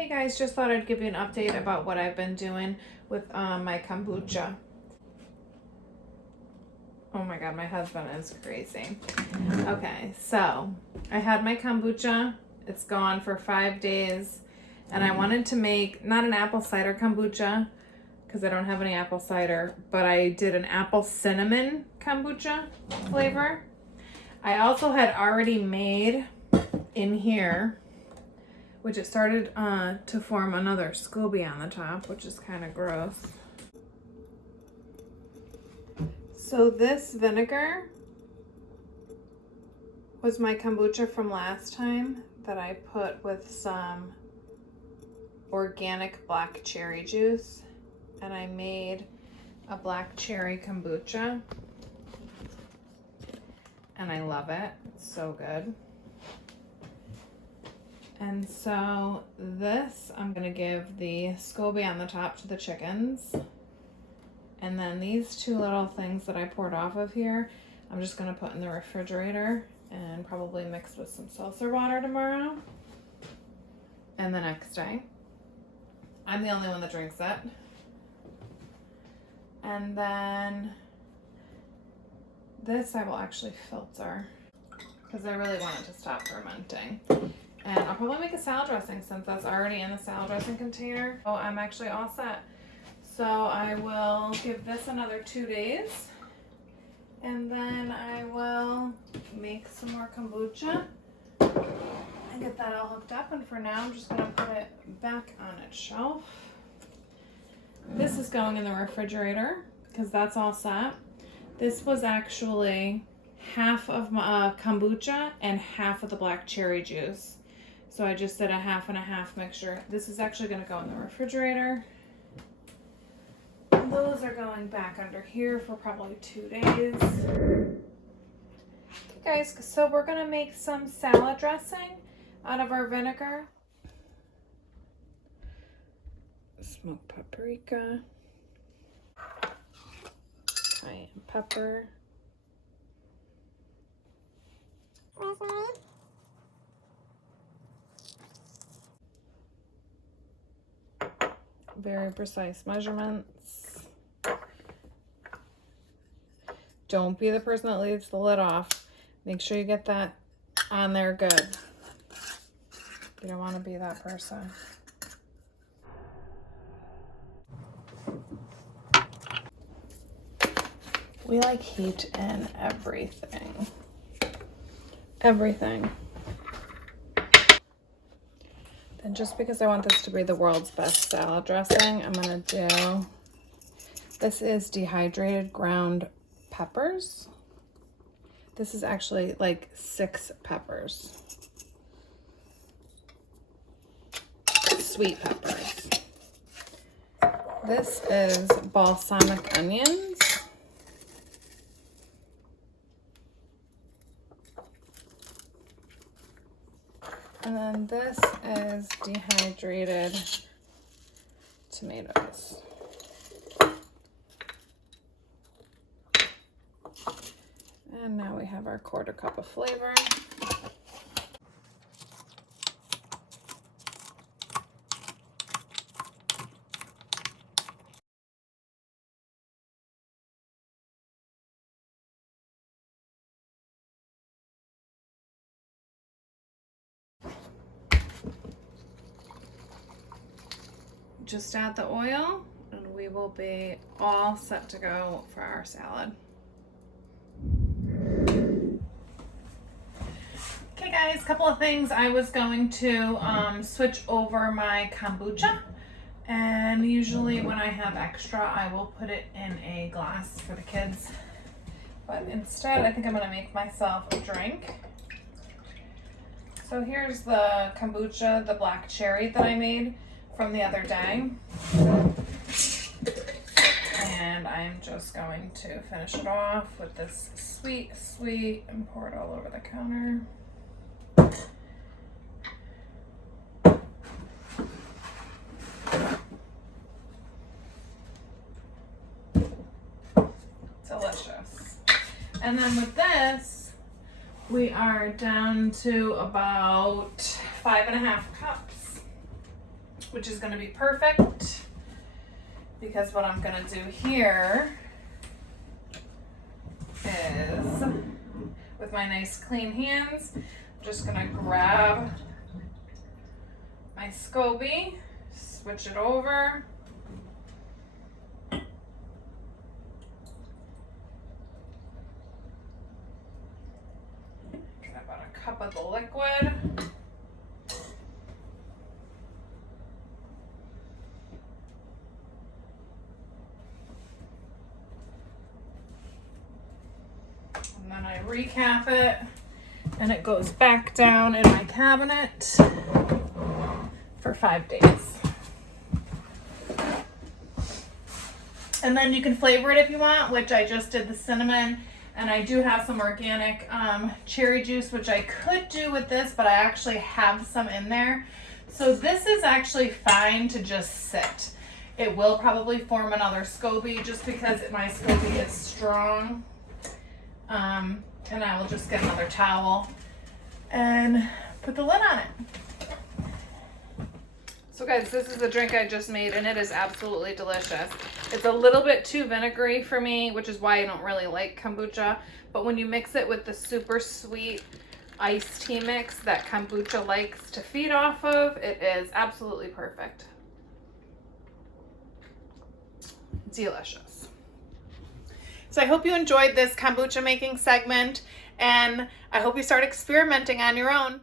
Hey guys, just thought I'd give you an update about what I've been doing with my kombucha. Oh my god, my husband is crazy. Okay, so I had my kombucha. It's gone for 5 days. And I wanted to make, not an apple cider kombucha, because I don't have any apple cider, but I did an apple cinnamon kombucha flavor. I also had already made in here, which it started to form another SCOBY on the top, which is kind of gross. So this vinegar was my kombucha from last time that I put with some organic black cherry juice, and I made a black cherry kombucha, and I love it. It's so good. And so this, I'm gonna give the SCOBY on the top to the chickens. And then these two little things that I poured off of here, I'm just gonna put in the refrigerator and probably mix with some seltzer water tomorrow and the next day. I'm the only one that drinks it. And then this I will actually filter because I really want it to stop fermenting. And I'll probably make a salad dressing since that's already in the salad dressing container. Oh, I'm actually all set. So I will give this another 2 days. And then I will make some more kombucha and get that all hooked up. And for now, I'm just gonna put it back on its shelf. This is going in the refrigerator because that's all set. This was actually half of my kombucha and half of the black cherry juice. So I just did a half and a half mixture. This is actually gonna go in the refrigerator. And those are going back under here for probably 2 days. Okay guys, so we're gonna make some salad dressing out of our vinegar. Smoked paprika, cayenne pepper, rosemary, very precise measurements. Don't be the person that leaves the lid off. Make sure you get that on there good. You don't want to be that person. We like heat in everything. Everything. And just because I want this to be the world's best salad dressing, I'm gonna do, this is dehydrated ground peppers. This is actually like 6 peppers. Sweet peppers. This is balsamic onions. And then this is dehydrated tomatoes. And now we have our 1/4 cup of flavor. Just add the oil and we will be all set to go for our salad. Okay guys, couple of things. I was going to switch over my kombucha, and usually when I have extra I will put it in a glass for the kids, but instead I think I'm going to make myself a drink. So here's the kombucha, the black cherry that I made from the other day, and I'm just going to finish it off with this sweet and pour it all over the counter. Delicious. And then with this, we are down to about 5.5 cups. which is going to be perfect because what I'm going to do here is, with my nice clean hands, I'm just going to grab my SCOBY, switch it over. Get about a cup of the liquid. And then I recap it and it goes back down in my cabinet for 5 days. And then you can flavor it if you want, which I just did the cinnamon, and I do have some organic cherry juice, which I could do with this, but I actually have some in there. So this is actually fine to just sit. It will probably form another SCOBY just because my SCOBY is strong. And I will just get another towel and put the lid on it. So guys, this is the drink I just made and it is absolutely delicious. It's a little bit too vinegary for me, which is why I don't really like kombucha. But when you mix it with the super sweet iced tea mix that kombucha likes to feed off of, it is absolutely perfect. Delicious. So I hope you enjoyed this kombucha making segment and I hope you start experimenting on your own.